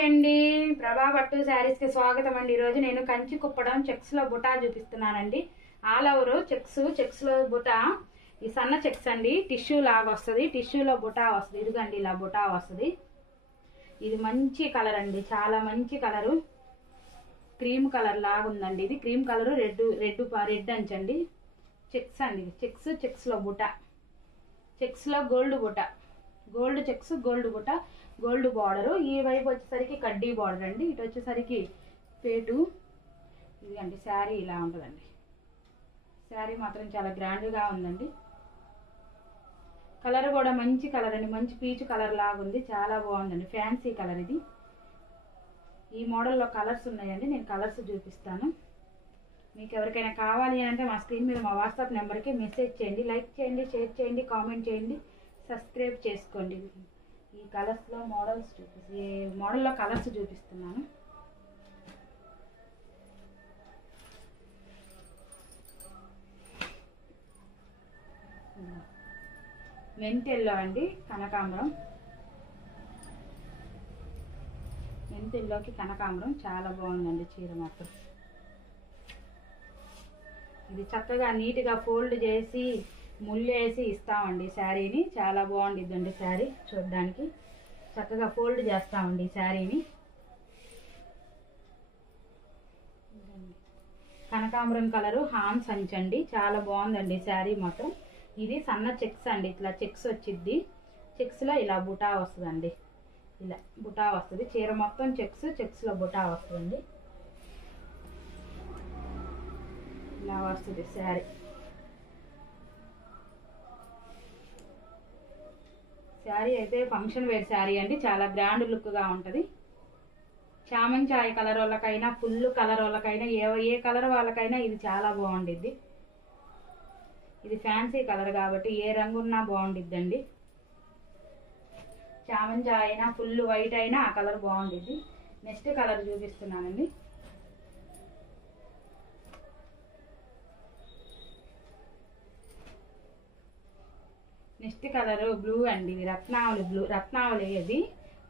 Hi అండి, ప్రభా పట్టు శారీస్ కి స్వాగతం అండి. ఈరోజు నేను కంచి కుప్పడం చెక్స్ లో బుటా చూపిస్తున్నానండి. ఆల్ ఓవర్ చెక్స్ లో బుటా. ఈ సన్న చెక్స్ అండి, టిష్యూ లాగా వస్తుంది. టిష్యూలో బుటా వస్తుంది. ఇదిగండి ఇలా బుటా వస్తుంది. ఇది మంచి కలర్ అండి, చాలా మంచి కలరు. క్రీమ్ కలర్ లాగా ఉందండి. ఇది క్రీమ్ కలర్, రెడ్ అంచండి. చెక్స్ అండి, చెక్స్ లో బుటా. చెక్స్ లో గోల్డ్ బుటా, గోల్డ్ చెక్స్, గోల్డ్ బుటా, గోల్డ్ బార్డర్. ఈ వైపు వచ్చేసరికి కడ్డీ బార్డర్ అండి. ఇటు వచ్చేసరికి పేటు. ఇదిగండి శారీ ఇలా ఉంటుందండి. శారీ మాత్రం చాలా గ్రాండ్గా ఉందండి. కలర్ కూడా మంచి కలర్ అండి, మంచి పీచు కలర్ లాగా ఉంది. చాలా బాగుందండి, ఫ్యాన్సీ కలర్ ఇది. ఈ మోడల్లో కలర్స్ ఉన్నాయండి, నేను కలర్స్ చూపిస్తాను. మీకు ఎవరికైనా కావాలి అంటే మా స్క్రీన్ మీద మా వాట్సాప్ నెంబర్కి మెసేజ్ చేయండి. లైక్ చేయండి, షేర్ చేయండి, కామెంట్ చేయండి, సబ్స్క్రైబ్ చేసుకోండి. ఈ కలర్స్లో మోడల్లో కలర్స్ చూపిస్తున్నాను. మెంతెల్లో అండి, కనకాంబరం. మెంతెల్లోకి కనకాంబరం చాలా బాగుందండి చీర మాత్రం. ఇది చక్కగా నీట్గా ఫోల్డ్ చేసి ముళ్ళేసి ఇస్తామండి శారీని. చాలా బాగుండిద్దండి శారీ చూడడానికి. చక్కగా ఫోల్డ్ చేస్తామండి ఈ శారీని. కనకాంబరం కలరు హాన్స్ అంచండి, చాలా బాగుందండి శారీ మాత్రం. ఇది సన్న చెక్స్ అండి, ఇట్లా చెక్స్ వచ్చిద్ది. చెక్స్లో ఇలా బుటా వస్తుందండి. ఇలా బుటా వస్తుంది. చీర మొత్తం చెక్స్లో బుటా వస్తుందండి. ఇలా వస్తుంది శారీ. శారీ అయితే ఫంక్షన్ వేర్ శారీ అండి, చాలా గ్రాండ్ లుక్గా ఉంటుంది. చామంచాయ కలర్ వాళ్ళకైనా, ఫుల్ కలర్ వాళ్ళకైనా, ఏ కలర్ వాళ్ళకైనా ఇది చాలా బాగుండిద్ది. ఇది ఫ్యాన్సీ కలర్ కాబట్టి ఏ రంగు ఉన్నా బాగుండిద్దండి. చామంచాయ అయినా, ఫుల్ వైట్ అయినా ఆ కలర్ బాగుండిద్ది. నెక్స్ట్ కలర్ చూపిస్తున్నానండి. నెక్స్ట్ కలర్ బ్లూ అండి, రత్నావళి ఇది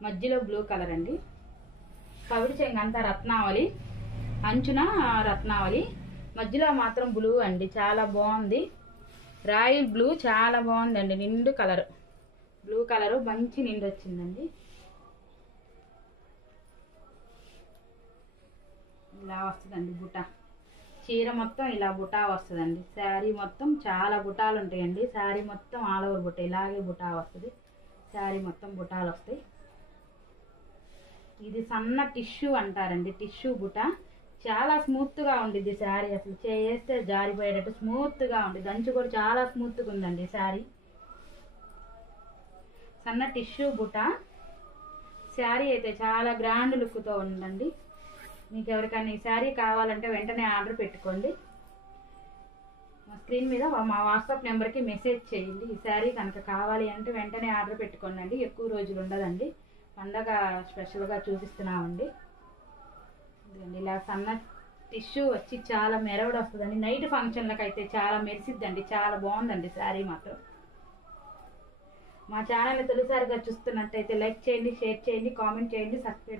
మధ్యలో బ్లూ కలర్ అండి. పవిడి చెంగు అంతా రత్నావళి, అంచున రత్నావళి, మధ్యలో మాత్రం బ్లూ అండి. చాలా బాగుంది, రాయల్ బ్లూ చాలా బాగుందండి. నిండు కలర్, బ్లూ కలరు మంచి నిండు వచ్చిందండి. ఇలా వస్తుందండి బుటా. చీర మొత్తం ఇలా బుటా వస్తుందండి. శారీ మొత్తం చాలా బుటాలు ఉంటాయండి. శారీ మొత్తం ఆల్ ఓవర్ బుట్ట, ఇలాగే బుటా వస్తుంది. శారీ మొత్తం బుటాలు వస్తాయి. ఇది సన్న టిష్యూ అంటారండి, టిష్యూ బుటా. చాలా స్మూత్గా ఉండిద్ది శారీ, అసలు చేస్తే జారిపోయేటట్టు స్మూత్గా ఉంటుంది. అంచు కూడా చాలా స్మూత్గా ఉందండి శారీ. సన్న టిష్యూ బుటా. శారీ అయితే చాలా గ్రాండ్ లుక్తో ఉందండి. మీకు ఎవరికైనా ఈ శారీ కావాలంటే వెంటనే ఆర్డర్ పెట్టుకోండి. మా స్క్రీన్ మీద మా వాట్సాప్ నెంబర్కి మెసేజ్ చేయండి. ఈ శారీ కనుక కావాలి అంటే వెంటనే ఆర్డర్ పెట్టుకోండి. ఎక్కువ రోజులు ఉండదండి, పండగ స్పెషల్గా చూపిస్తున్నామండి. ఇలా సన్న టిష్యూ వచ్చి చాలా మెరవడ వస్తుందండి. నైట్ ఫంక్షన్లకు అయితే చాలా మెరిసిద్దండి, చాలా బాగుందండి శారీ మాత్రం. మా ఛానల్ని తొలిసారిగా చూస్తున్నట్టయితే లైక్ చేయండి, షేర్ చేయండి, కామెంట్ చేయండి, సబ్స్క్రైబ్